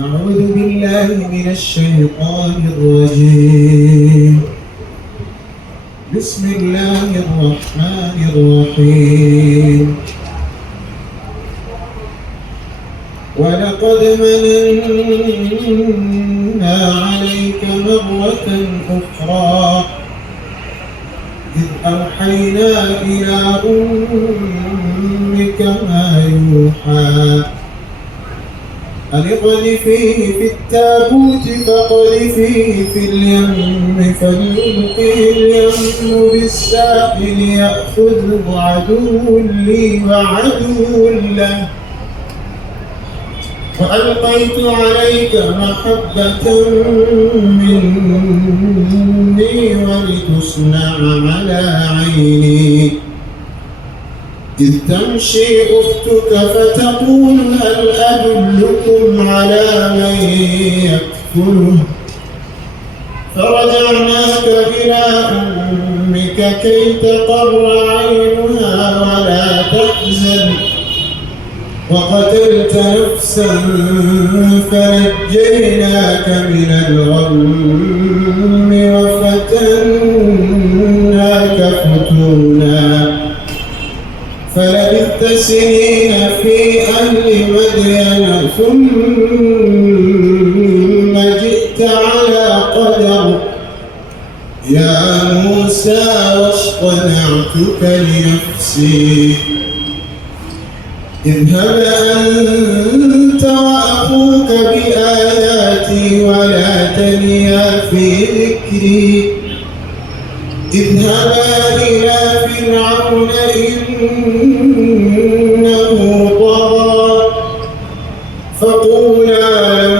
أعوذ بالله من الشيطان الرجيم. بسم الله الرحمن الرحيم. ولقد مننا عليك مرة أخرى إذ أوحينا إلى أمك ما يوحى أن اقذفيه في التابوت فاقذفيه في اليم فليلقه اليم بالساحل يأخذه عدو لي وعدو له وألقيت عليك محبة مني ولتصنع على عيني إذ تمشي أختك فتقول هل أدلكم على من يكفله فرجعناك إلى أمك كي تقر عينها ولا تحزن وقتلت نفسا فنجيناك من الغم وفتناك فتونا فلبثت سنين في أهل مدين ثم جئت على قدر يا موسى واصطنعتك لنفسي اذهب أنت وأخوك بآياتي ولا تنيا في ذكري اذهبا إلى فرعون إنه طغى فقولا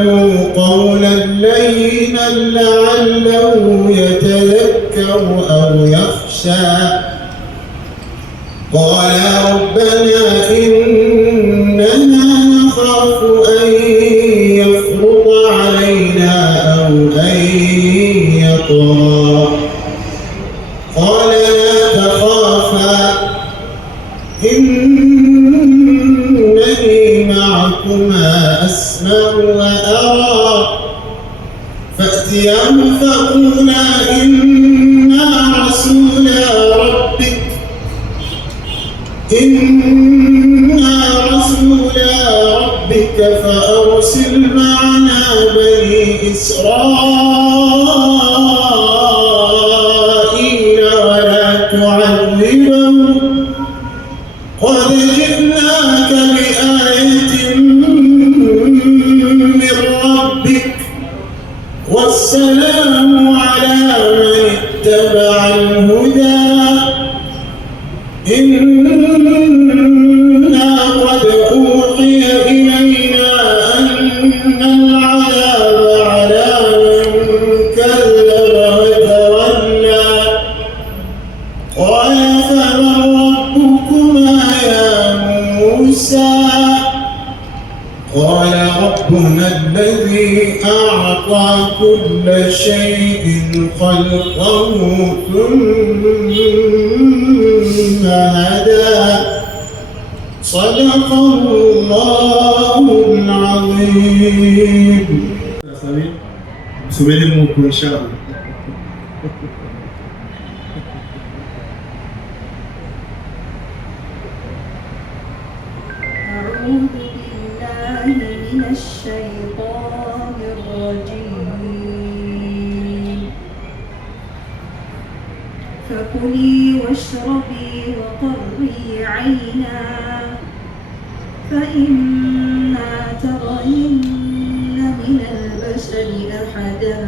له قولا لينا لعله يتذكر أو يخشى قالا ربنا إننا نخاف أن يفرط علينا أو أن يطغى قال لا تخافا إنني معكما أسمع وأرى فأتياه فقولا إنا رسولا ربك فأرسل معنا بني إسرائيل ولا تعذبهم قد جئناك بآية من ربك والسلام على من اتبع الهدى إنا قد أوحي إلينا أن العذاب على من كذب وتولى قال فمن ربكما يا موسى قال ربنا الذي أعطى كل شيء خلقه ثم هدى صدق الله العظيم. Subiremos إن شاء الله. أعوذ بالله من الشيطان الرجيم. فكلي واشربي وقري عينا فإما ترين من البشر أحدا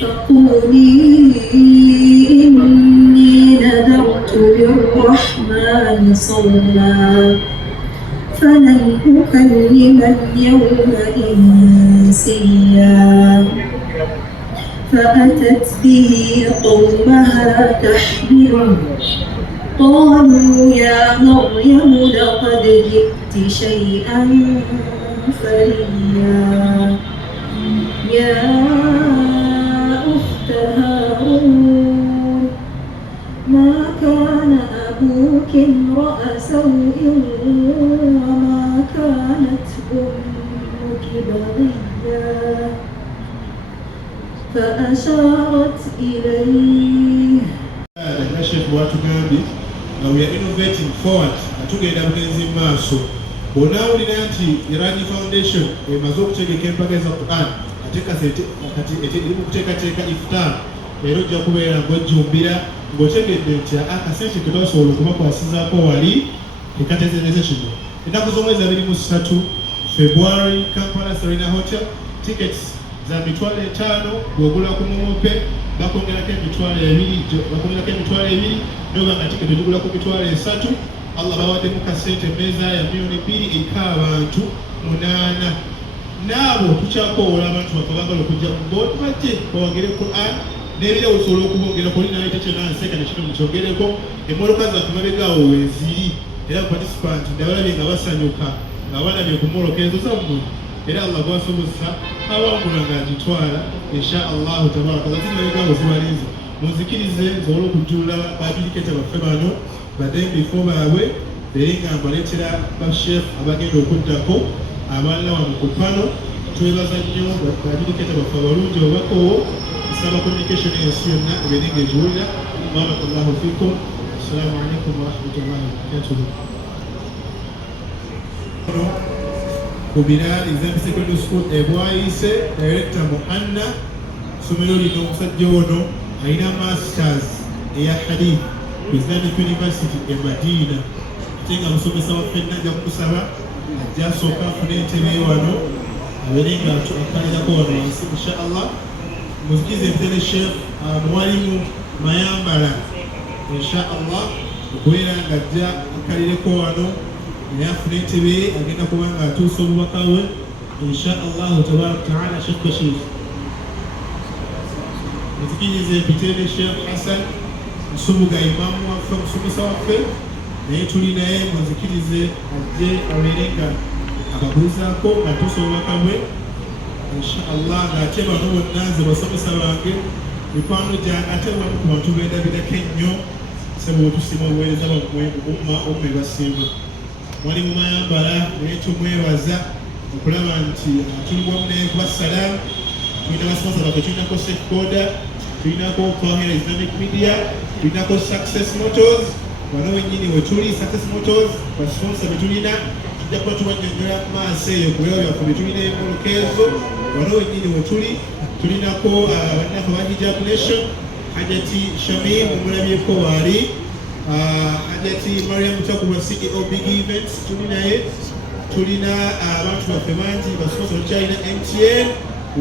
فقولي إني نذرت للرحمن صوما فلن أكلم اليوم إنسيا فأتت به قومها تحمله قالوا يا مريم لقد جئت شيئا فريا يا أخت هارون ما كان أبوك امرأ سوء وما كانت أمك بغيا فأشارت إليه. Sheikh bwatugambye nga we are innovating forward atugenda bugenzi maaso bonna awulira nti Irani Foundation emaze okutegeka empaka za Quran ate kati eri mu kuteekateeka iftar era ojja kubeera ng'ojjumbira ng'otegedde nti akasente ke twasobola okubakwasizaako wali tekatezereze kino. Ennaku z'omwezi 23 February Kampala Serena Hotel tickets za mitwalo 5 bw'ogula ku Momope bakongerako emitwalo 2 noba nga tiketi tugula ku mitwalo 3. Allah bawaddemu kasente emmeeza ya milioni 2 eka abantu 8 naabo tukyakoowola abantu baffe bagala okujja mubootu bajje bawagire Quran n'ebira osobola okubongera kuli naye tekyonanseka nekino mukyogereko emmotoka zaffe mabegaawo weziri era participant ndabalabye nga basanyuka nga balabye ku mmoloka ezo zammwe era Allah gwasobozesa awangula ng'agitwala insha Allahu tabaraka zazimabegaawo zibalinze munzikirize nsobole okujjulula bajuliketa baffe bano badembifo baabwe eri nga mbaleetera basheekh abagenda okuddako abalala wano ku pano twebaza nnyo bajuliketa baffe abalungi obakoowo nsaba communication ensi yonna ebeere ng'egiwulira. Barakallahu fikum. Assalamu alaikum warahmatullahi wabarakatuh. Ku Bilal Islamic Secondary School Bwayise Director Muhanna somero lino omusajja ono alina masters eya hadith ku Islamic University e Madina ate nga musomesa waffe najja kukusaba ajja asooka afune entebe wano abeere nga akalirako wano wansi insha Allah. Muzikize mpere Sheikh Mwalimu Mayambala insha Allah okubeera nga ajja akalireko wano naye afune entebe agenda kuba nga atuusa obubaka bwe insha Allahu tabaraka taala. Sheikh Bashir muzikirize mpitene Sheikh Hassan Nsubuga imamu waffe omusomesa waffe naye tuli naye muzikirize ajje abeere nga ababuuzaako atuusa obubaka bwe insha Allah. Ng'ate bano bonna nze basomesa bange mikwano gyange ate wamu ku bantu bendabirako ennyo sebo otusima obuweereza bammwe umma omwe basimba Mwalimu Mayambala naye tumwebaza okulaba nti tuli wamu naye kuba salaamu. Tulina basomesa baffe, tulinako Safe Border, tulinako Twahera Islamic Media, tulinako Success Motors. Wano wennyini we tuli Success Motors basponsa be tulina tujja kuba tubanyonnyola mu maaso eyo ku byo byaffe bye tulina emmoloka ezo. Wano wennyini we tuli tulinako bannaffe ba Hijab Nation Hajati Shamim omulabyeko waali Hajati Mariam Takuba CEO Big Events tuli naye. Tulina abantu baffe bangi basponsa tukyalina MTN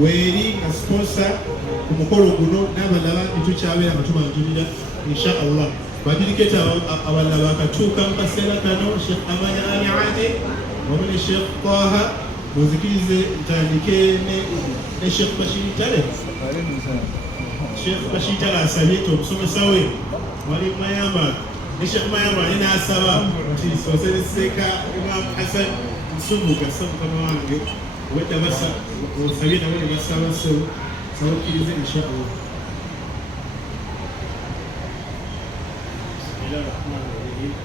weeri nga sponsor ku mukolo guno n'abalala netukyabeera nga tubanjulira insha Allah. Bajuliketa abalala bakatuuka mu kaseera kano Sheikh Amanya Ali Adi wamu ne Sheikh Taha muzikirize ntandike ne Sheikh Bashir Tale. Sheikh Bashir Tale asabye nti omusomesa we Mwalimu Mayambala ne Sheikh Mayambala ye n'asaba nti sosereseka Imam Hassan Nsubuga mukama wange wedda basa osabye nabo ne basaba sewo sabakkirize insha Allah.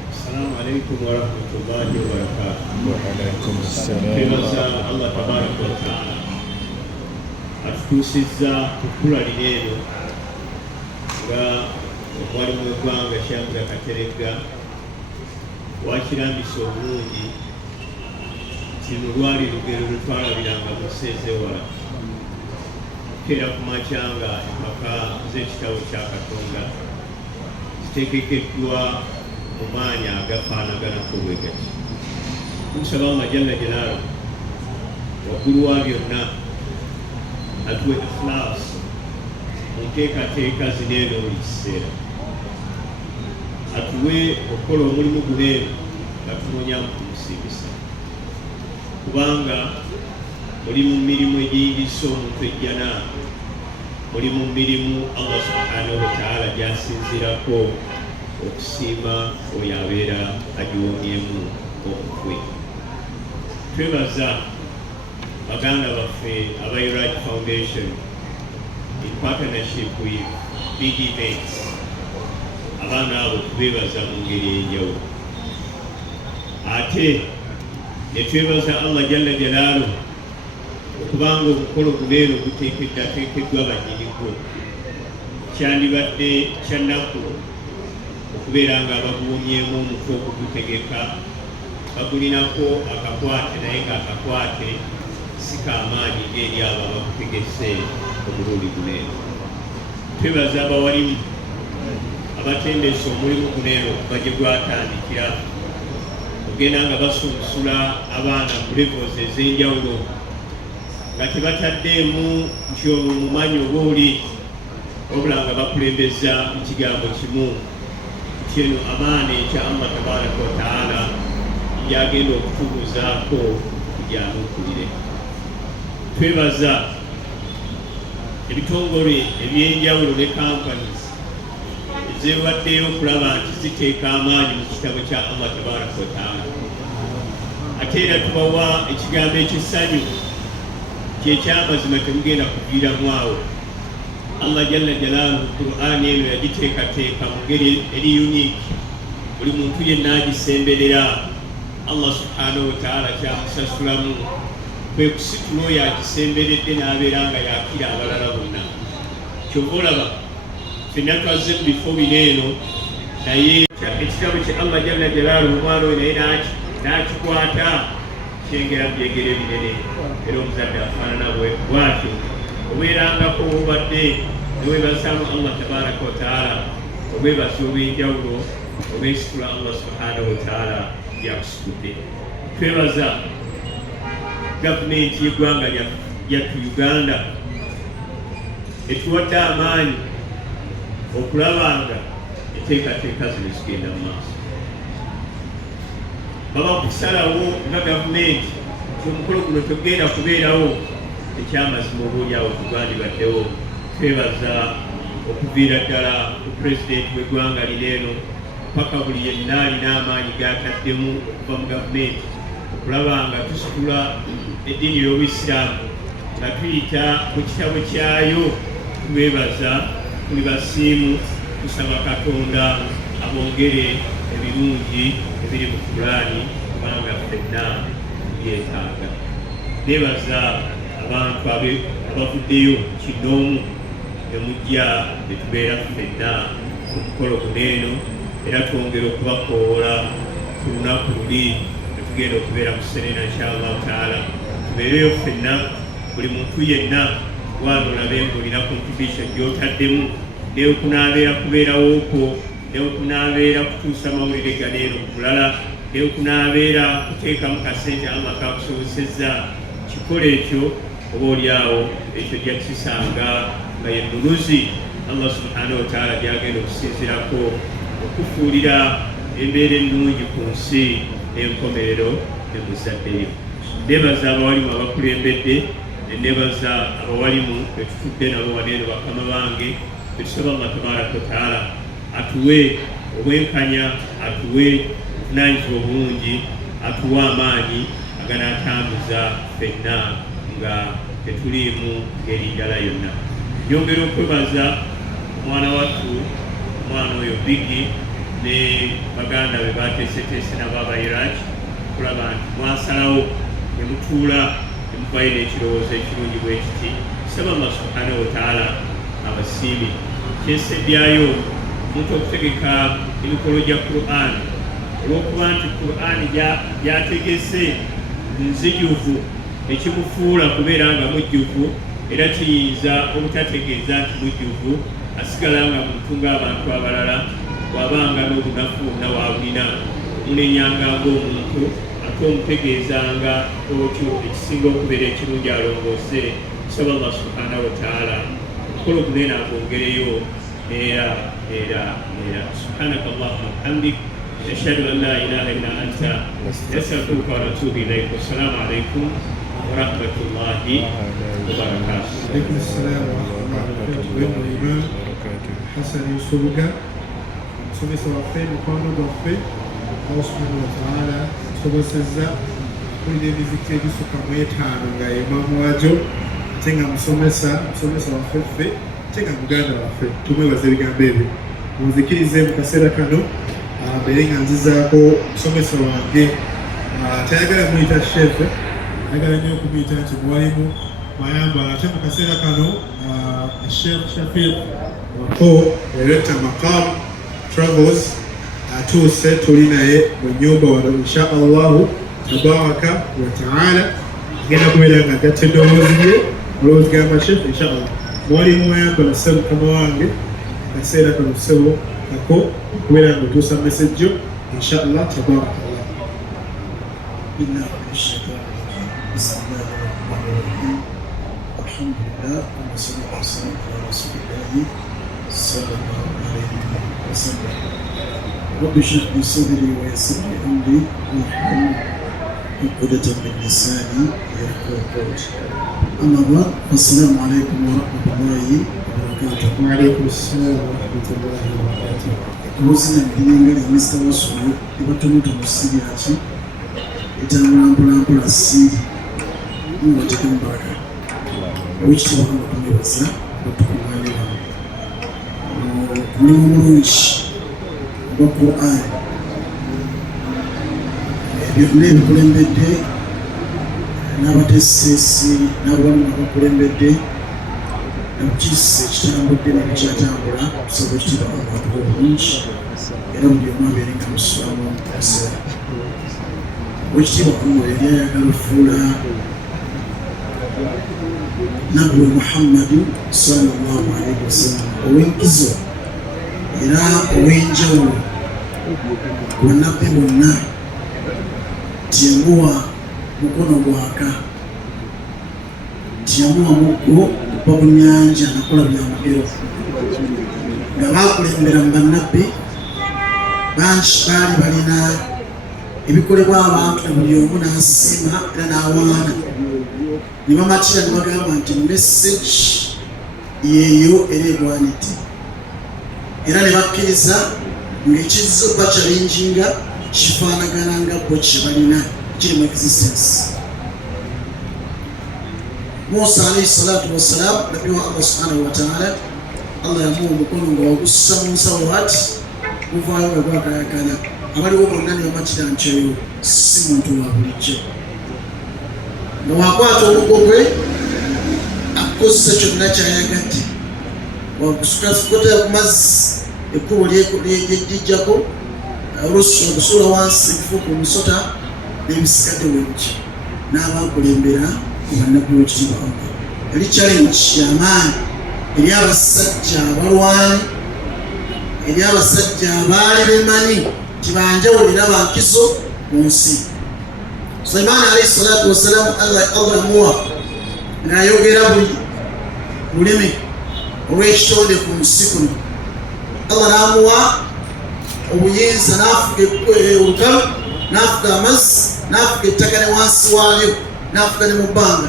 Assalamu alaikum warahmatullahi wabarakatuh. Wa alaikum assalam. Twebaza Allah tabaraka wa taala atutuusizza ku kkula lino eno nga omwalimu w'eggwanga Shamga Kateregga wakirambisa obulungi nti luno lwali lugero lwe twalabiranga mu Ssezewala okukeera ku makya nga empaka z'ekitabo kya Katonda zitegekeddwa mu maanyi agafaanaganako bwe gati. Tumusaba Allah jalla jalaaluhu waggulu wa byonna atuwe ikhlaas mu nteekateeka zino eno buli kiseera, atuwe okukola omulimu guno eno nga tunonyamu kumusiibisa, kubanga muli mu mirimu egiyigisa omuntu ejjana, muli mu mirimu Allah subhanahu wa ta'ala gy'asinzirako okusiima oyo abeera agiwomyemu omutwe. Twebaza baganda baffe aba Iraj Foundation in partnership with Big Events. Abaana abo tubeebaza mu ngeri enjawulo. Ate Netwebaza Allah jalla jalaaluhu okubanga omukolo guno guteekeddwa bannyinigwo. Kyandibadde kyannaku okubeera nga baguwomyemu omutwe okugutegeka, bagulinako akakwate naye ng'akakwate si kamaanyi ng'eri abo abakutegese omulundi guno eno. Twebaza abawalimu abatendesa omulimu guno eno okuva gye gwatandikira, ogenda nga basunsula abaana mu levels ez'enjawulo nga tebataddeemu nti ono omumanyi oba oli, wabula nga bakulembeza mu kigambo kimu nti eno amaana ekya Allah tabaraka wa taala gyagenda okutubuzaako kugyamukulire. Twebaza ebitongole ebyenjawulo ne companies ezeewaddeyo okulaba nti ziteeka amaanyi mu kitabo kya Allah tabaraka wa taala. Ate era tubawa ekigambo ekissanyu kyekyamazima temugenda kuviiramu awo. Allah jalla jalaaluhu Qur'an eno yagiteekateeka mu ngeri eri unique, buli muntu yenna agisemberera Allah subhanahu wa taala kyamusasulamu kwe kusitula oyo agisemberedde n'abeera nga yakira abalala bonna. Kyova olaba ffenna twazze mu bifo bino eno, naye ekitabo kye Allah jalla jalaaluhu omwana oyo naye n'akikwata kyengera mu byegere binene, era omuzadde afaanana bwatyo. Obeerangako obadde neweebazaamu Allah tabaraka wa taala, obwebazi obw'enjawulo obwesitula Allah subhanahu wa taala byakusitudde. Twebaza gavumenti y'eggwanga lyattu Uganda etuwadde amaanyi okulaba nga enteekateeka zino zigenda mu maaso. Baba kusalawo nga gavumenti nti omukolo guno togenda kubeerawo, ekyamazima obaolyawo tugwandibaddewo. Twebaza okuviira ddala ku pulezidenti w'eggwanga lino eno paka buli yenna alina amaanyi gataddemu okuva mu gavumenti okulaba nga tusitula eddiini y'Obuyisiraamu nga tuyita mu kitabo kyayo. Twebaza tuli basiimu, tusaba Katonda abongere ebirungi ebiri mu Qur'ani kubanga ffenna byetaaga. Nebaza abantu abavuddeyo kinoomu ne mujja ne tubeera ffenna ku mukolo guno eno, era twongera okubakoola ku lunaku luli ne tugenda okubeera mu Serena inshallah taala. Tubeereyo ffenna, buli muntu yenna wano olabe ng'olina contribution gy'otaddemu, neokunaabeera kubeerawooko, neokunaabeera kutuusa mawulire gano eno ku mulala, neokunaabeera kuteekamu kasente Allah kakusobozesezza. Kikola ekyo oba oliawo ekyo jakisanga nga ye nnuluzi Allah subhanahu wa taala gyagenda okusinzirako okufuulira embeera ennungi ku nsi n'enkomerero ne muzaddeyo. Nebaza abawalimu abakulembedde, nebaza abawalimu betutudde nabo waneeno bakama bange, betusaba Allah tabaraka wa taala atuwe obwenkanya, atuwe obuvunaanyizibwa obulungi, atuwe amaanyi aganatambuza ffenna nga tetuliimu ngeri njala yonna. Nyongera okwebaza omwana wattu, omwana oyo Bigi ne baganda be bateeseteese nabo aba Iraq, kulaba nti mwasalawo ne mutuula ne muvayo n'ekirowoozo ekirungi bwe kiti. Saba Allah subhanahu wa taala abasiimi. Kyenseddyayo omuntu okutegeka emikolo gya Qur'an olw'okuba nti Qur'an gyategese nzijuvu, ekimufuula kubeera nga mujjuvu, era kiyinza obutategeeza nti mujjuvu, asigala nga muntu ng'abantu abalala, bw'abanga n'obunafu bwonna wabulina omunenyanga ng'omuntu, ate omutegeezanga otyo ekisinga okubeera ekirungi alongoose. Tusaba Allah subhanahu wa taala omukolo guno eno agwongereyo era subhanaka Allahumma bihamdik ashhadu an la ilaha illa anta nastaghfiruka wa natubu ilayk. Wassalamu alaykum wa rahmatullahi wa barakatuh. Alaikum assalam wa rahmatullahi wa barakatuh. Hassan Yusufuga, musomesa waffe, mukwano gwaffe, Allah subhanahu wa taala musobozesezza kulira emizikiti egisukka mu 5 nga ye maamu waagyo, ate nga musomesa waffe ffe, ate nga muganda waffe. Tumwebaza ebigambo ebyo. Munzikirize mu kaseera kano mbeere nga nzizaako musomesa wange tayagala kumuyita shefe, ayagala nnyo okumuyita nti mwalimu Mayambala. Ate mu kaseera kano Sheikh Shafiq Wako, Director Maqam Travels, atuuse tuli naye mu nnyumba wano insha Allahu tabaraka wa taala. Agenda kubeera nga agatta eddoboozi lye olowoozi gamba Sheikh insha Allah. Mwalimu Mayambala ssebo mukama wange, akaseera kano ssebo ako kubeera nga otuusa mesejjo insha Allah tabaraka Allah. بسم الله الرحمن الرحيم الحمد لله والصلاة والسلام على رسول الله صلى الله عليه وسلم رب اشرح لي صدري ويسر لي أمري واحلل عقدة من لساني يفقهوا قولي أما بعد فالسلام عليكم ورحمة الله وبركاته. وعليكم السلام ورحمة الله وبركاته. Kuhusiana na dini ya Mr. Wasu ibatomuto musiri achi itambula siri mu watekambaraka which one okunebaza okukumalira mu mulungi wa Quran byonna ebikulembedde n'abateesesi n'abamu abakulembedde nakukiisa ekitambudde nebikyatambula kusaba ekitiibwa abantu obulungi era buli omu abeere nga musulamu mukaseera wekitiibwa kuno yali ayagala ofuula nabbi Muhammadu sallallahu alaihi wasallam ow'enkizo era ow'enjawulo ku bannabbi bonna tiyamuwa mukono gwaka, tiyamuwa muggo okuva ku nnyanja nakola byamugero nga baakulembera mu bannabbi bangi baali balina ebikolebwa abantu na buli omu n'asiima era n'awaana ne bamatira ne bagamba nti message yeeyo era egwanidde era ne bakkiriza ng'ekizza okuba challenginga kifaanagana nga bo kye balina kiri mu existence. Musa alayhi salatu wassalam nabbi wa Allah subhanahu wa ta'ala Allah yamuwa omukono nga wagussa mu nsawo ati guvaayo nga gwakayagana abaliwo bonna ne bamatira nti oyo si muntu wa bulijjo nga wakwata omugo gwe akukozesa kyonna kyayagadde wagusukasukota ku mazzi ekkubo lyejjijjako ogusuula wansi ebifuuka omusota n'ebisigadde webuki n'abakulembera ku bannabbi w'ekitiibwa Allah. Yali challenge y'amaanyi eri abasajja abalwanyi, eri abasajja abaali bemanyi nti banjawulira bankizo mu nsi. Sulaiman alayhi salatu wassalamu Allah muwa ng'ayogera buli lulimi olw'ekitonde ku nsi kuno. Allah n'amuwa obuyinza n'afuga olukalu, n'afuga amazzi, n'afuga ettaka ne wansi waalyo, n'afuga ne mu bbanga.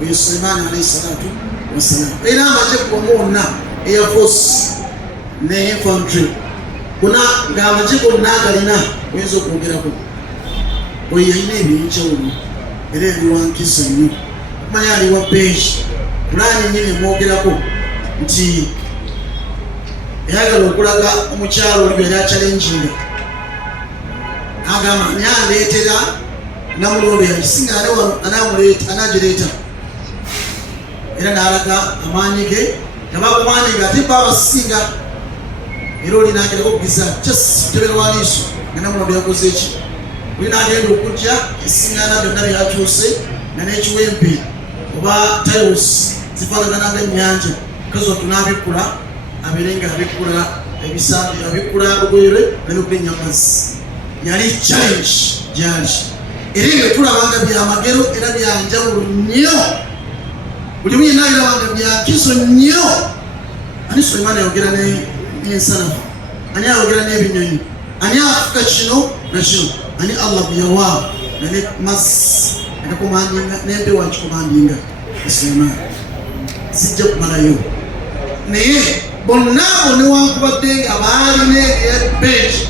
Oyo Sulaiman alayhi salatu wassalamu. Era amaze kubamu wonna Air Force ne infantry kuna ng'amaze gonna agalina oyinza okwogerako. Oyo yalina ebyenjawulo era ebiwankizo nnyo. Okumanya aliwa peegi pulaani nnyini emwogerako nti eyagala okulaga omukyalo oli yali achallenginga agamba ani aleetera namulondo yakisinga anagireeta era n'alaga amaanyi ge nabakumanyiga ate babasinga era oli n'agerako okugiza teberwa liiso nga namulondo yakoze eki oli n'agenda okujja esiŋŋaana byonna byakyuse nga n'ekiwempe oba tiles zifaanagananga ennyanja kazi otu n'abikkula abeere nga abikkula ebisambi abikkula lugwere n'abikkula ennyamazzi. Yali challenge gyali era nga tulabanga byamagero era byanjawulo nnyo buli omu yenna alirabanga byankizo nnyo. Ani Sulaiman ayogera n'ensanafu, ani ayogera n'ebinyonyi, ani afuka kino na kino, ani Allah byawa ne mazzi agakomandinga n'empewo agikomandinga Sulaiman sijja kumalayo. Naye bonna abo newankubadde nga baalina ebeeki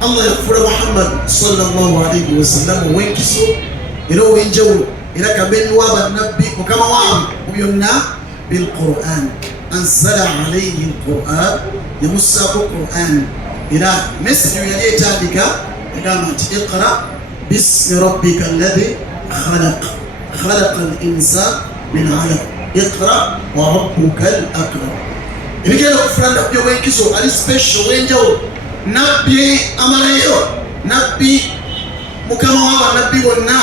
Allah yafuula Muhammad sallallahu alaihi wasallam ow'enkiso era ow'enjawulo era kabenni wa bannabbi mukama waabwe mu byonna bilquran. Anzala alaihi alquran, yamussaako Quran era message yali etandika egamba nti iqra باسم ربك الذي خلق الإنسان من علق اقرأ وربك الأكرم. Ebigenda okufuna nabbi ow'enkizo ali special ow'enjawulo, nabbi amalayo, nabbi mukama wa nabbi bonna,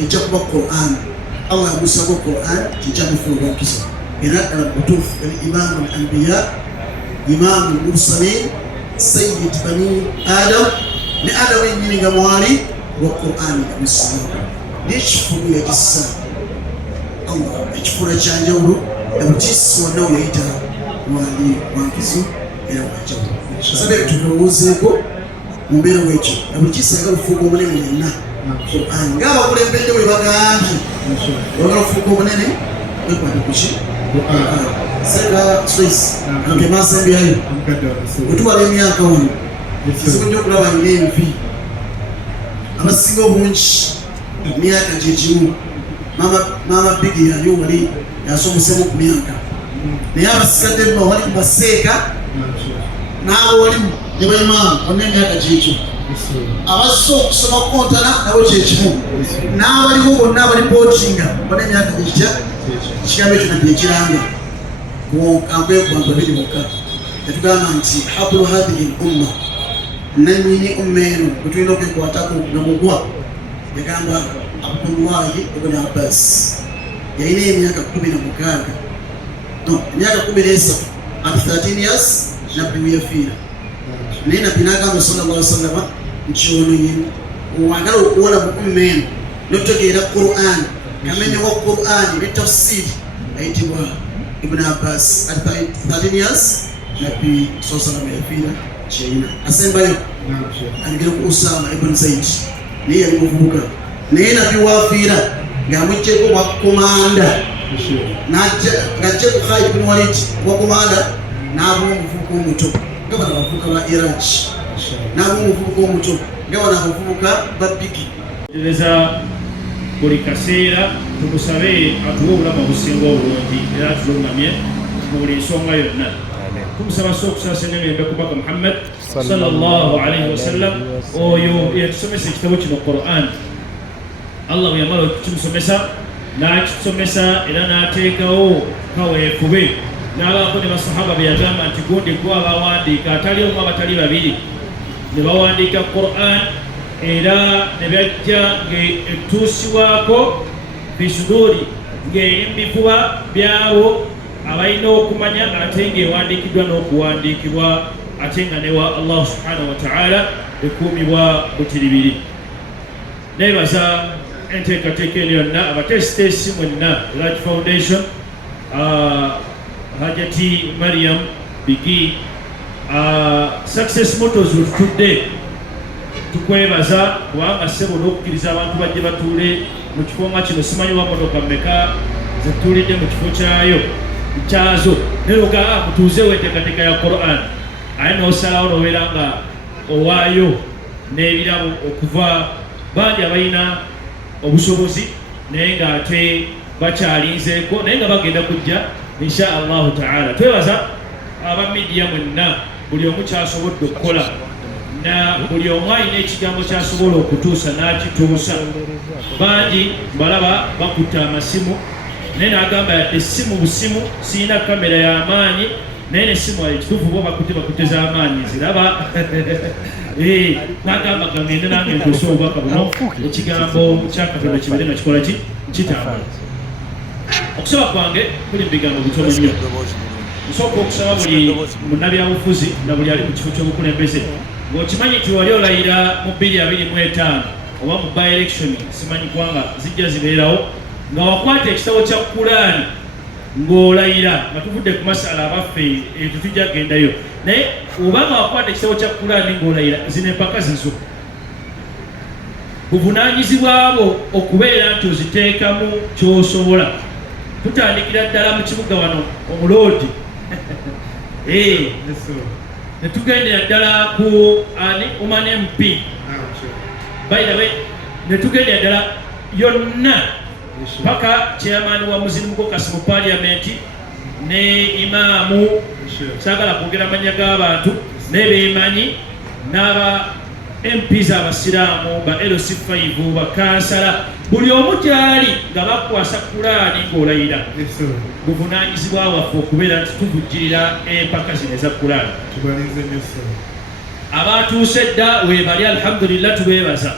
ejja kuba Qur'an. Allah yamusako Qur'an kijja kufuna obwenkizo era ddala butuufu al-imaamu al-anbiya imaamu al-mursalin sayyid bani adam ne adamu yennyini nga mwali wa Qur'an yamusimaku n'ekifulu yakissa Allah ekifulu ekyanjawulo ebutiisi wonna weyayita wali wankizo era wanjawulo. Sabe tulowoozeeko mu mbeera w'ekyo ebutiisi ayagala okufuuka omunene yenna Qur'an ng'abakulembedde bwe bagambye oyagala okufuuka omunene wekwata kuki Sega Swiss nkemaasembyayo wetuwala emyaka wano kizibu nnyo okulaba ng'envi abasinga obungi emyaka gyegimu maama bigi yayo wali yasomusemu ku myaka naye abasigadde mma wali mubaseeka n'abo walimu ne bayimaamu bonna emyaka gyekyo abassa okusoma kontana nabo kyekimu n'abaliwo bonna abali bootinga bonna emyaka gyekitya ekigambo ekyo nadde ekiranga kampe ku bantu babiri bokka yatugamba nti hablu hadhihi l-umma nannyini umma eno bwe tulina okwekwatako nga mugwa yagamba Abdullahi ibn Abbas yalina emyaka 16 emyaka 13 at 13 years nabbi weyafiira naye nabbi n'agamba sallallahu alaihi wasallam nti ono ye owagala okuwola mu umma eno n'otegeera Qur'an kamenya wa Qur'an ne tafsiri ayitibwa Ibn Abbas at 13 years nabbi sallallahu alaihi wasallam yafiira kyeyina asembayo aligera ku Usama ibn Zaid naye yali muvubuka naye nabbi waafiira ng'amuggyeko bwa komanda ng'ajje ku Khalid ibn Walid bwa komanda n'abamu omuvubuka omuto nga bano abavubuka ba Iraq n'abamu omuvubuka omuto nga bano abavubuka ba Bigi. Tereza buli kaseera tumusabe atuwe obulamu obusinga obulungi era atulungamye mu buli nsonga yonna. Tumusaba okusaasaanya emirembe ku Baka Muhammad sallallahu alaihi wasallam oyo yatusomesa ekitabo kino Qur'an. Allah bwe yamala okukimusomesa n'akitusomesa era n'ateekawo kaweefube n'abaako ne basahaba be yagamba nti gundi gwe abawandiika atali omu abatali babiri ne bawandiika Qur'an era ne bajja ng'etuusibwako bisuduri ng'eri mu bifuba byawo abalina okumanya ate ng'ewandiikiddwa n'okuwandiikibwa ate nga ne wa Allah subhanahu wa ta'ala ekuumibwa butiribiri. Neebaza enteekateeka eno yonna abateesiteesi mwenna Large Foundation, Hajati Mariam Bigi, Success Motors wetutudde tukwebaza kubanga ssebo n'okukkiriza abantu bajje batuule mu kifo nga kino. Simanyi wa motoka mmeka zetuulidde mu kifo kyazo naye ogaa mutuuzeewo enteekateeka ya Qur'an aye n'osalawo n'obeera nga owaayo n'ebirabo okuva bangi abalina obusobozi naye ng'ate bakyalinzeeko naye nga bagenda kujja insha Allahu ta'ala. Twebaza aba media mwenna, buli omu kyasobodde okukola na buli omu alina ekigambo kyasobola okutuusa n'akituusa. Bangi balaba bakutte amasimu naye n'agamba yadde essimu busimu sirina kamera y'amaanyi naye n'essimu ekituufu bo bakutte z'amaanyi ziraba n'agamba gangende nange ntuuse obubaka buno ekigambo kya Katonda kibadde nga kikola ki kitambula. Okusaba kwange kuli mu bigambo bitono nnyo. Nsooka okusaba buli munnabyabufuzi na buli ali mu kifo ky'obukulembeze ng'okimanyi nti wali olayira mu 2025 oba mu by-election simanyi kubanga zijja zibeerawo nga wakwata ekitabo kya Qur'ani ng'olayira nga tuvudde ku masala abaffe ekyo tujja kugendayo naye obanga wakwata ekitabo kya Qur'ani ng'olayira zino empaka zizo buvunaanyizibwa bwo okubeera nti oziteekamu ky'osobola. Tutandikira ddala mu kibuga wano omuloodi ne tugendera ddala ku ani Oman MP by the way ne tugendera ddala yonna paka chairman wa Muslim Caucus mu parliament ne imaamu saagala kwogera amanya g'abantu ne beemanyi n'aba MPs abasiraamu ba LC5 ba kansala buli omu gyali nga bakwasa Kulaani ng'olayira buvunaanyizibwa waffe okubeera nti tuvujjirira empaka zino eza Kulaani. Abatuuse dda weebali alhamdulillah tubeebaza.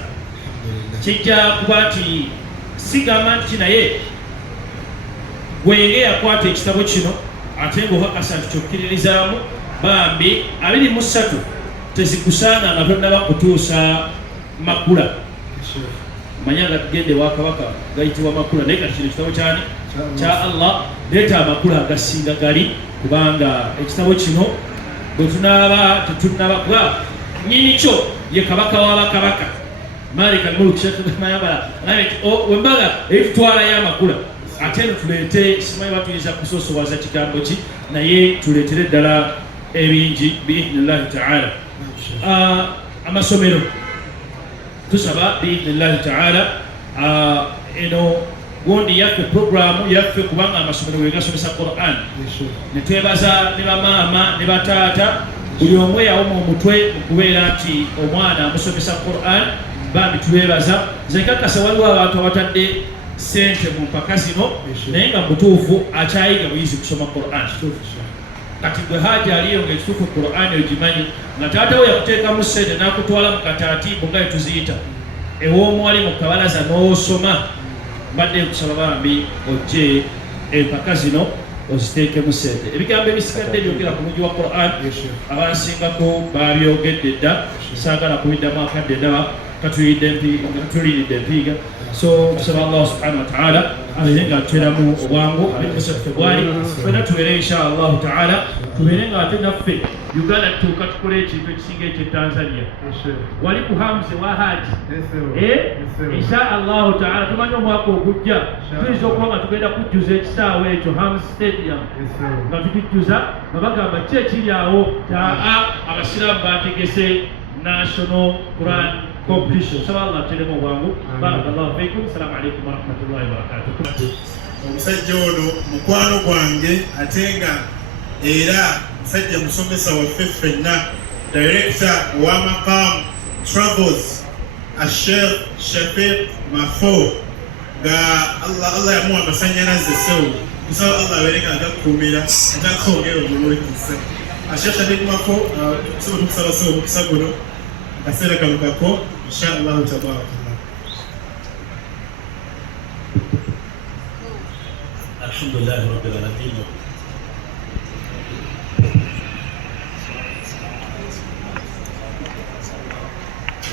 Kijja kuba nti sigamba nti naye gwenge yakwata ekitabo kino ate ng'okakasa nti kyokkiririzaamu bambi 23 tezikusaana nga tonnaba kutuusa makula. Manya nga tugende wa kabaka gayitibwa makula naye kati kino ekitabo kyani kya Allah leeta amakula agasinga gali kubanga ekitabo kino bwe tunaaba tetunnaba kuba nyini kyo ye kabaka w'abakabaka Malik al-Mulk Sheikh Mayabala wembaga ekitwalayo amakula ate eno tuleete simanyi batuyinza kusosowaza kigambo ki naye tuleetere ddala ebingi biidhnillahi ta'ala. Amasomero tusaba biidhnillahi ta'ala eno gondi yaffe programu yaffe kubanga amasomero wegasomesa Quran netwebaza ne bamaama ne bataata buli omu yawoma omutwe okubeera nti omwana amusomesa Quran bambi tubeebaza zekakasa waliwo abantu abatadde sente mu mpaka zino naye nga mutuufu akyayiga buyizi kusoma Quran. Kati gwe haja aliyo ng'ekituufu Quran ogimanyi nga taata we yakuteekamu sente n'akutwala mu kataatiibu nga etuziyita ew'omuwali mu kabalaza n'osoma mbadde nkusaba bambi ojje empaka zino oziteekemu sente. Ebigambo ebisigadde byogera ku mugi wa Quran abasingako babyogedde dda saagala kubiddamu akadde ndaba katuliridde empiiga. So tusaba Allah subhanahu wa ta'ala abeere nga atweramu obwangu ab'emusa Februari fena tubeere insha Allah ta'ala tubeere nga ate naffe Uganda tutuuka tukole ekintu ekisinga ekye Tanzania wali ku Hamze wa Haji insha Allah ta'ala tumanyi omwaka ogujja tuyinza okuba nga tugenda kujjuza ekisaawe ekyo Hamze Stadium nga tukijjuza nga bagamba ki ekiri awo abasiraamu bategese National Quran competition. Inshallah tulemo bwangu. Barakallahu fikum. Assalamu alaykum wa rahmatullahi wa barakatuh. Omusajja ono mukwano gwange atenga era musajja musomesa waffe ffenna director wa Maqam Travels Sheikh Shafiq Mafo nga Allah yamuwa amasanyalaze sewo kusaba Allah abeerenga agakuumira atakwongera obulungi. Sheikh Shafiq Mafo tusaba sewo omukisa guno akaseera kano kako inshallah tabarakallah. Alhamdulillah rabbil alamin wa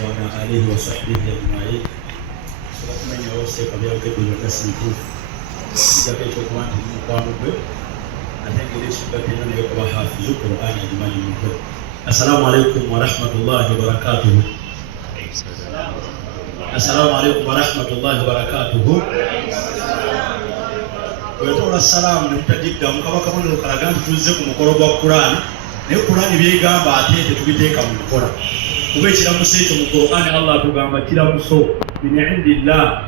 ala alihi wa sahbihi ajma'in. Salamu yawase kabya okebyo kasiku sikape ko kwandi mukwano gwe atengere sikape nyo ko bahafizu Qur'an ajma'in mukwe. Assalamu alaikum wa rahmatullahi wa barakatuh. Assalamu alaikum wa rahmatullahi wa barakatuh. Wetola salamu nitajidda mukabaka muno kalagantu tuze ku mukoro gwa Qur'an ne Qur'an byegamba ate tubiteeka mu mukola kuba ekiramuso ekyo mu Qur'an Allah tugamba kiramuso min indillah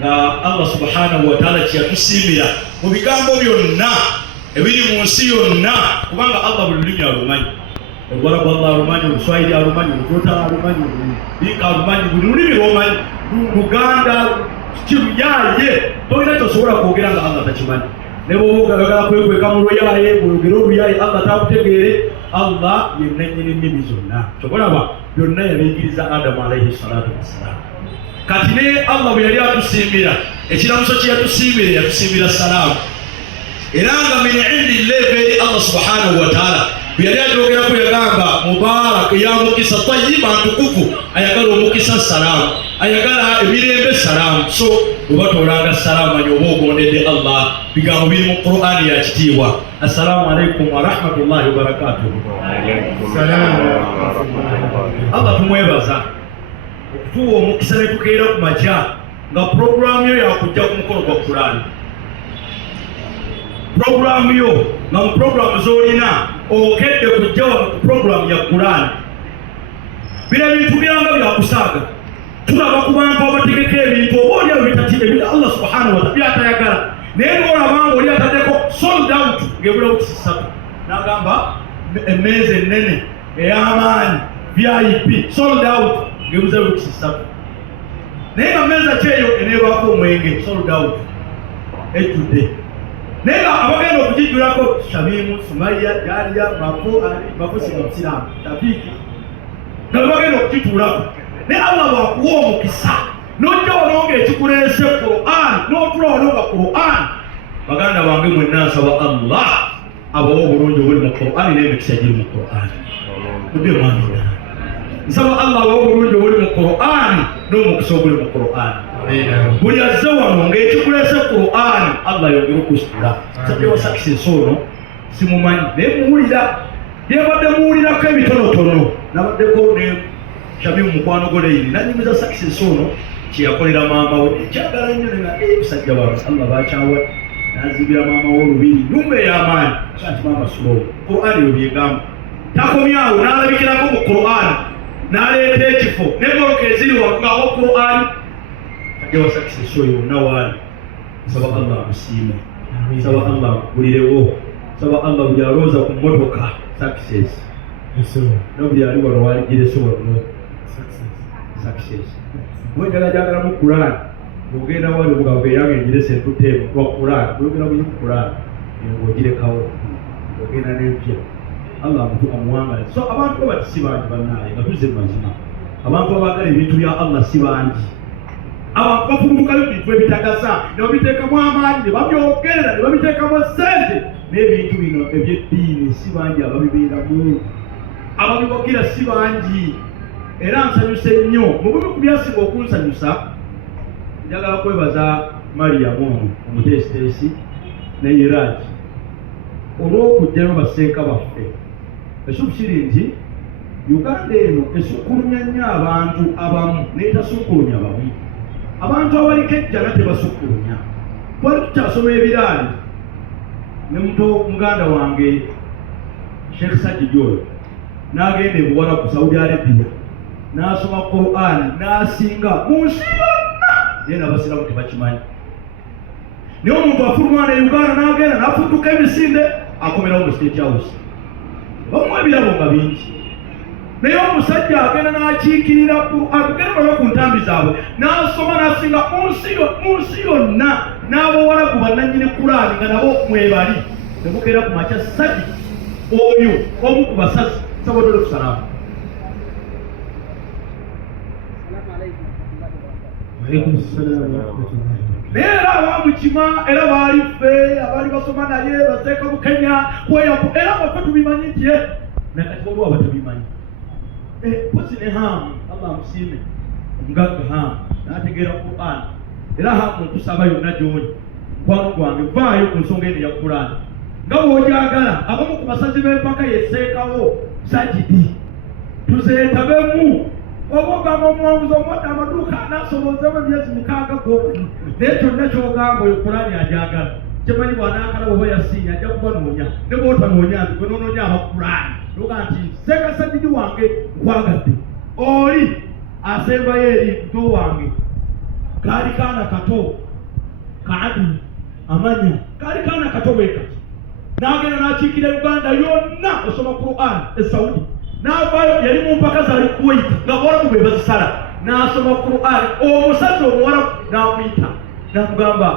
nga Allah subhanahu wa ta'ala kyatusimira mu bigambo byonna ebiri mu nsi yonna kubanga Allah buli lulimi alumanyi. Olwala Allah alumanyi, Oluswahili alumanyi, Olutota alumanyi, Olubika alumanyi, buli lulimi lwomanyi. Luganda kiruyaye tolina kyosobola kwogera nga Allah takimanyi. Ne bw'oba oyagala kwekweka mu luyaye bw'oyogera oluyaye Allah takutegeere. Allah ye nannyini nnimi zonna. Kyobalaba byonna yabiyigiriza Adamu alayhi salatu wassalam. Kati ne Allah bwe yali atusiimira ekiramuso kye yatusiimira salaamu era nga min indillahi eri Allah subhanahu wa ta'ala bwe yali ajogerako yagamba mubarak ya mukisa tayyiba ntukuvu ayagala omukisa salaamu ayagala emirembe salaamu. So bwe batolanga salaamu manyi oba ogondedde Allah bigambo biri mu Qur'ani ya kitiibwa. Assalamu alaikum wa rahmatullahi wa barakatuh. Allah tumwebaza okutuwa omukisa ne tukeera ku makya nga programu yo yakujja ku mukolo gwa Qur'ani. Programu yo nga mu programu z'olina okedde kujja wano ku programu ya Qur'ani. Bino ebintu byanga byakusaaga tulaba ku bantu abategeka ebintu oba oli ebitatiibe Allah subhanahu wa ta'ala byatayagala naye n'olaba nga oli ataddeko sold out ng'ebula bukisi 3 n'agamba emmeeza ennene ey'amaanyi VIP sold out ngeuza wiki 3 naye nga mmeeza kyeyo eneebaako omwenge sold out ejjudde naye nga abagenda okugijjulako Shamimu, Sumaya, Jaliya, Mafu Singa Tafiiki nga bagenda okugituulako naye Allah bwakuwa omukisa n'ojja wano ng'ekikuleese Qur'an n'otula wano nga Qur'an baganda bange mwenna nsaba Allah abawa obulungi obuli mu Qur'an n'emikisa giri mu Qur'an mudde mwamina nsaba Allah abawa obulungi obuli mu Qur'an n'omukisa oguli mu Qur'an buli azze wano ng'ekikuleese Qur'an Allah yongere okusitula sajja wa success ono simumanyi naye muwulira yebadde muwulirako ebitonotono nabaddeko ne Shamimu mukwano goleini nanyumiza success ono kyeyakolera maama we ekyagala nnyo nenga musajja wange Allah bakyawa nazibira maama we olubiri nyumba ey'amaanyi kati maama slow Qur'an yo byegamba takomyawo n'alabikirako mu Qur'an n'aleeta ekifo n'emboloka eziri wangawo Qur'an sajja wa success oyo yonna waali nsaba Allah amusiime nsaba Allah amugulirewo nsaba Allah buli alooza ku mmotoka success nobuli ali wano waligirese wano success mwegala jagala mu Qur'an ogenda wali obugambo eyange ngirese entuteemu lwa Qur'an oyogera buli ku Qur'an ng'ogirekawo ogenda n'empya Allah amuntu amuwangale so abantu bati si bangi bannaaye nga tuzze mazima abantu abaagala ebintu bya Allah si bangi abantu bafulukayo ebintu ebitagasa ne babiteekamu amaanyi ne babyogera ne babiteekamu ssente n'ebintu bino ebyeddiini si bangi ababibeeramu ababibogera si bangi era nsanyuse nnyo mu bimu ku byasinga okunsanyusa njagala kwebaza Mariyamu omuteesiteesi ne Iraki olw'okugjayo basseeka baffe ekituufu kiri nti Uganda eno esukkulumya nnyo abantu abamu n'etasukkulumya bamu abantu abaliko ejjana tebasukkulumya twali tukyasoma ebiraali ne muto muganda wange Sheikh Sajid oyo n'agenda ebuwala ku Saudi Arabia n'asoma Qur'an n'asinga mu nsi yonna naye n'abasiraamu tebakimanyi naye omuntu afuluma ne Uganda n'agenda n'afutuka emisinde akomerawo mu State House bamuwa ebirabo nga bingi naye omusajja agenda n'akiikirira agenda baba ku ntambi zaabwe n'asoma n'asinga mu nsi yonna n'abawalagu bannannyini Qur'an nga nabo mwebali ne bukeera ku makya Sajid oyo omu ku basazi sabodole kusalamu naye era abamukima era baali ffe abaali basoma naye baseeka mu Kenya kweyaku era baffe tubimanyi nti nakati waliwo abatabimanyi posi ne Hamu Allah amusiime omugagga Hamu n'ategeera Qur'an era Hamu nkusaba yonna gy'oli mukwano gwange vaayo ku nsonga eno ya Qur'an nga bw'ogyagala abamu ku basazi b'empaka yeseekawo Sajidi tuzeetabemu oba ogamba omuwanguzi omwadde amaduuka anaasobozemu emyezi 6 g'obuli naye kyonna ky'ogamba oyo Qur'an agyagala kyemanyi bw'anaakalaba oba yasiinya ajja kubanoonya ne bw'otanoonya nti gwe noonoonya aba Qur'an noga nti seeka Sajidi wange nkwagadde oli asembayo eri muto wange kaali kaana kato kaadi amanya kaali kaana kato bwekati n'agenda n'akiikira Uganda yonna osoma Qur'an Saudi n'avaayo yali mu mpaka za Kuwait nga bawalabu be bazisala n'asoma Qur'an omusazi omuwalabu n'amuyita n'amugamba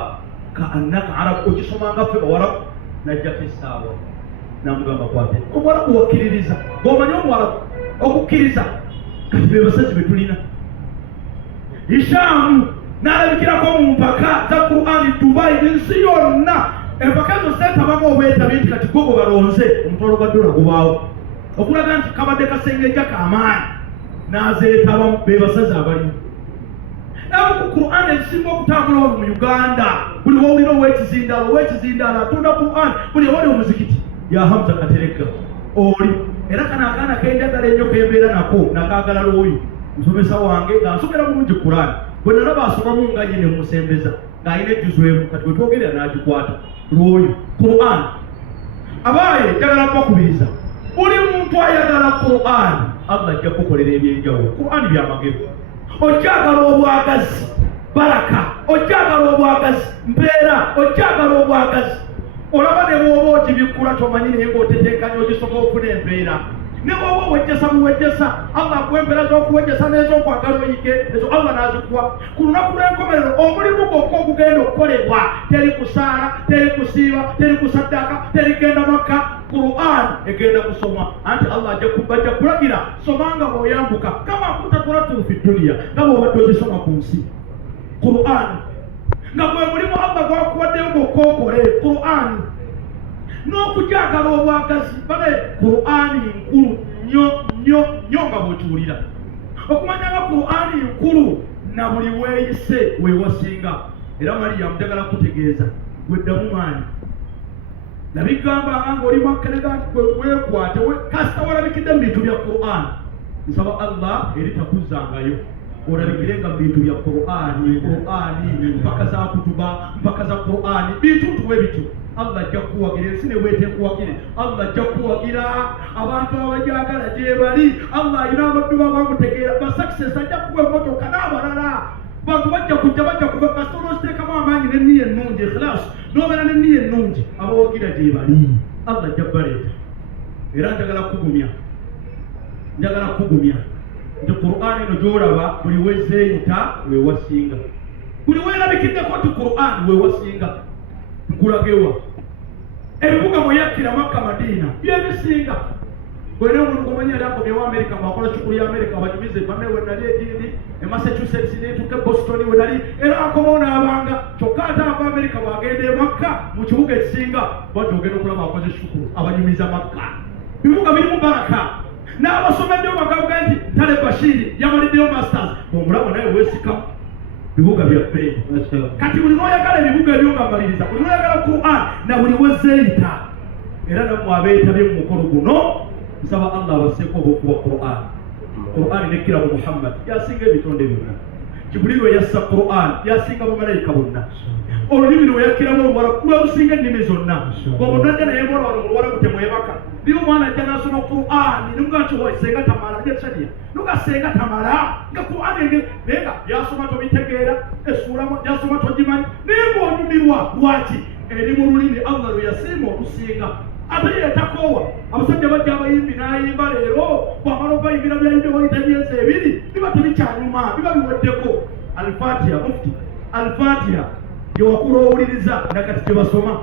kaannaka arabu ogisoma nga ffe bawalabu n'ajjako essaawa n'amugamba kwate omuwalabu wakkiririza ng'omanyi omuwalabu okukkiriza kati be basazi be tulina Hishaamu n'alabikirako mu mpaka za Qur'an Dubai ensi yonna empaka ezo zeetabamu obwetabi nti kati gwe balonze omutwalo gwa dola gubaawo okulaga nti kabadde kasengejja k'amaanyi n'azeetabamu be basazi abalimu abo ku Qur'an ezisinga okutambula wano mu Uganda buli wawulira ow'ekizindaalo atunda Qur'an buli ewali omuzikiti ya Hamza Katereka oli era kano akaana kenjagala ennyo kembeera nako nakaagala lwoyo musomesa wange ng'asomera bulungi Qur'an bwe nalaba asomamu nga ye ne musembeza ng'alina ejjuzu emu kati bwe twogerera n'agikwata lwoyo Qur'an abaaye njagala mbakubiriza buli muntu ayagala Qur'an Allah ajja kukolera ebyenjawulo Qur'an byamagero ojjagala obwagazi baraka ojjagala obwagazi mpeera ojjagala obwagazi olaba ne bw'oba ogibikkula tomanyi naye ng'oteteekanya ogisoka okufuna empeera ne bw'oba owejjesa buwejjesa Allah akuwa empeera z'okuwejjesa n'ez'okwagala oyige ezo Allah n'azikuwa ku lunaku lw'enkomerero omulimu gwokka ogugenda okukolebwa teri kusaala teri kusiiba teri kusaddaaka teri genda Makka Qur'an egenda kusomwa anti Allah ajja kulagira somanga bw'oyambuka kama kuntatulatu fi dunya nga bw'obadde ogisoma ku nsi Qur'an nga gwe mulimu Allah gwakuwaddeyo gwokka Qur'an n'okujagala obwagazi bale Qur'ani nkulu nnyo nga bw'okiwulira okumanya nga Qur'ani nkulu na buli weeyise weewasinga era Mariyamu njagala kutegeeza gweddamu maanyi nabigamba nga oli mwakkanega weekwate kasita walabikidde mu bintu bya Qur'an nsaba Allah eri takuzzangayo olabikire nga mu bintu bya Qur'ani mpaka za kutuba mpaka za Qur'ani bintu tuwe bityo Allah ajja kuwagira ensi ne bw'etekuwagire Allah ajja kuwagira abantu abajagala gye bali Allah alina abaddu bamutegeera basakisesa ajja kuwa emmotoka n'abalala bantu bajja kuva kasita olwoziteekamu amaanyi n'enniya ennungi ikhlas n'obeera n'enniya ennungi abawagira gye bali Allah ajja kubaleeta era njagala kugumya nti Qur'an eno gy'olaba buli wezeeyita weewasinga buli weerabikiddeko nti Qur'an weewasinga nkulagewa ebibuga mwe yakkira Makka Madiina byebisinga bwene omuntu gomanya yali akomyewo Amerika ng'akola kikulu ya Amerika abanyumize bame we nali eddiini e Massachusetts neetuuka e Boston we nali era akomawo n'abanga kyokka ate ava Amerika bw'agenda e Makka mu kibuga ekisinga bwajja ogenda okulaba akoze kikulu abanyumiza Makka bibuga birimu baraka n'abasomeddeyo bagavuga nti Tale Bashiri yamaliddeyo masters omulabo naye weesikamu bibuga byaffe kati buli n'oyagala ebibuga ebyo nga mmaliriza buli n'oyagala Qur'an na buli wezeeyita era nammwe abeetabye mu mukolo guno nsaba Allah abasseeko obw'okuba Qur'an nekkira mu Muhammad yasinga ebitonde byonna Jibril we yassa Qur'an yasinga bamalayika bonna olulimi lwe yakkiramu lwerusinga ennimi zonna bw'omuntu ajja naye mwola wano mu Luwarabu temwebaka niyo omwana ajja n'asoma Qur'an senga tamala njekyaliya nugasenga tamala nga Qur'an naye nga byasoma tobitegeera essuula byasoma togimanyi naye ng'onyumirwa lwaki eri mu lulimi Allah lwe yasiima okusinga ate yeetakoowa abasajja bajja abayimbi n'ayimba leero bw'amala okubayimbira byayimbi wayita emyezi ebiri biba tebikyanyuma biba biweddeko Al-Fatiha mufti Al-Fatiha gyewakula owuliriza nakati gye basoma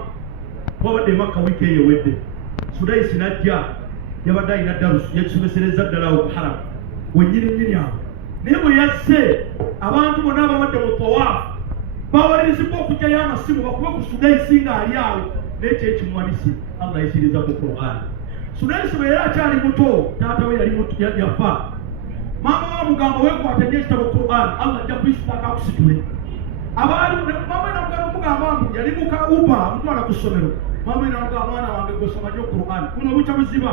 twabadde Makka wiiki eyo ewedde Sudaisi najja yabadde alina darusu yakisomesereza ddala okuharam wennyini awo naye bwe yasse abantu bonna ababadde mu tawaafu bawalirizibwa okugyayo amasimu bakube ku Sudaisi ng'ali awo naye kyekimuwanisi Allah yayisiriza ku Qur'an Sudaisi bwe yali akyali muto taata we yali yafa maama we amugamba weekwate nnyo ekitabo Qur'an Allah ajja kuyisitako akusitule abaali maama we namugamba omugamba mbu yali muka uba amutwala ku ssomero maama we namugamba mwana wange gosoma nnyo Qur'an kuno bukya buziba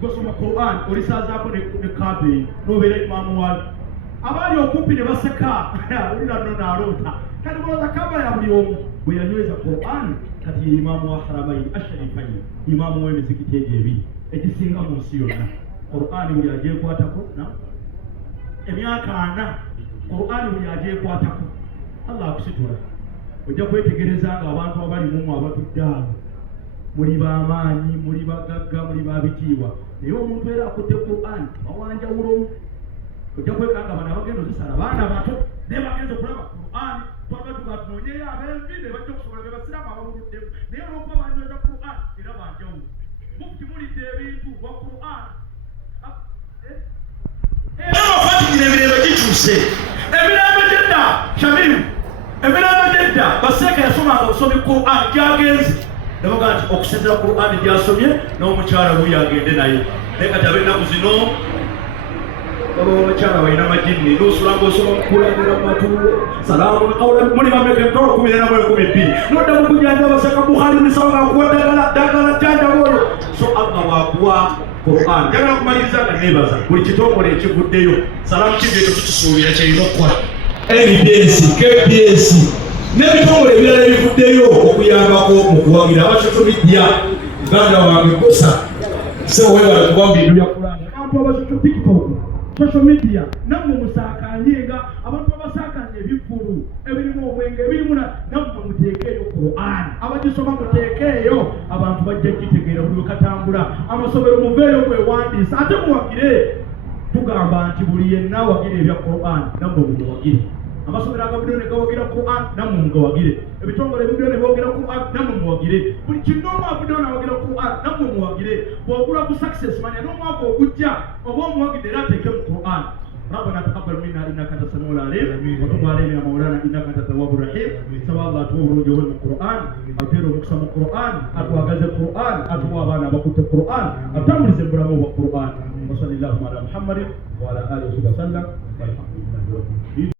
gosoma Qur'an olisaazaako ne kaabeeyi n'obeera imaamu waayo abaali okumpi ne baseka olira nno n'aloota kati bolooza kaaba ya buli omu bwe yanyweza Qur'an kati ye imaamu wa haramaini asharifaini imaamu w'emizikiti egyo ebiri egisinga mu nsi yonna Qur'an buli agyekwatako emyaka 4 Qur'an buli agyekwatako Allah akusitula ojja kwetegereza nga abantu abali mumu abatudde abo muli b'amaanyi muli bagagga muli babitiibwa naye omuntu era akutte Qur'an bawanjawulomu ojja kwekanga bano abagenda ozisala baana bato naye bagenza okulaba Qur'an twagatuga tunoonyeyo ab'envi ne bajja okusobola be basiraamu ababuluddemu naye olwokuba banyweza Qur'an era banjawulo mufti mulidde ebintu wa Qur'an era bafatikira emirembe gikyuse emirembe gyedda Shamiru emirembe gyedda baseeka yasomanga obusomi Qur'an gyagenze nabaga nti okusinzira Qur'an gyasomye n'omukyala wuyo agende naye naye kati ab'ennaku zino abakyala balina majini n'osulanga osoma mukulangira mu matuulo salaamu muli bameka emitwalo 11 nodda mu kujanja baseka Bukhari misawo ng'akuwa ddagala jjanjaba oyo so Allah bw'akuwa Qur'an njagala kumaliriza nga neebaza buli kitongole ekivuddeyo salaamu kibyeto tukisuubira kyerina okukola NBS KBS n'ebitongole ebirala ebivuddeyo okuyambako mu kuwagira abasosho media uganda wange kosa so webala kuba bintu byakulanga abantu abasosho TikTok social media nammwe musaakaanyenga abantu abasaakaanya ebivvulu ebirimu obwenge ebirimu nammwe muteekeeyo Qur'an abagisoma muteekeeyo abantu bajja gitegeera buli bwe katambula amasomero muveeyo mwewandiisa ate muwagire tugamba nti buli yenna awagira ebya Quran nammwe mumuwagire amasomero agabudo ne gawagira Quran nammwe mugawagire ebitongole ebibudo ne boogera Quran nammwe muwagire buli kintu omwabudo nawagira Quran nammwe muwagire bw'ogula ku success manya n'omwaka ogujja oba omuwagidde era ateeke mu Quran ربنا تقبل منا انك انت السميع العليم وتب علينا يا مولانا انك انت التواب الرحيم سبحان الله توبوا وجوه القران اثيروا مقسم القران اتوا غاز القران اتوا بانا بكت القران اتمر زبرمو القران وصلى الله على محمد وعلى اله وصحبه وسلم والحمد لله رب العالمين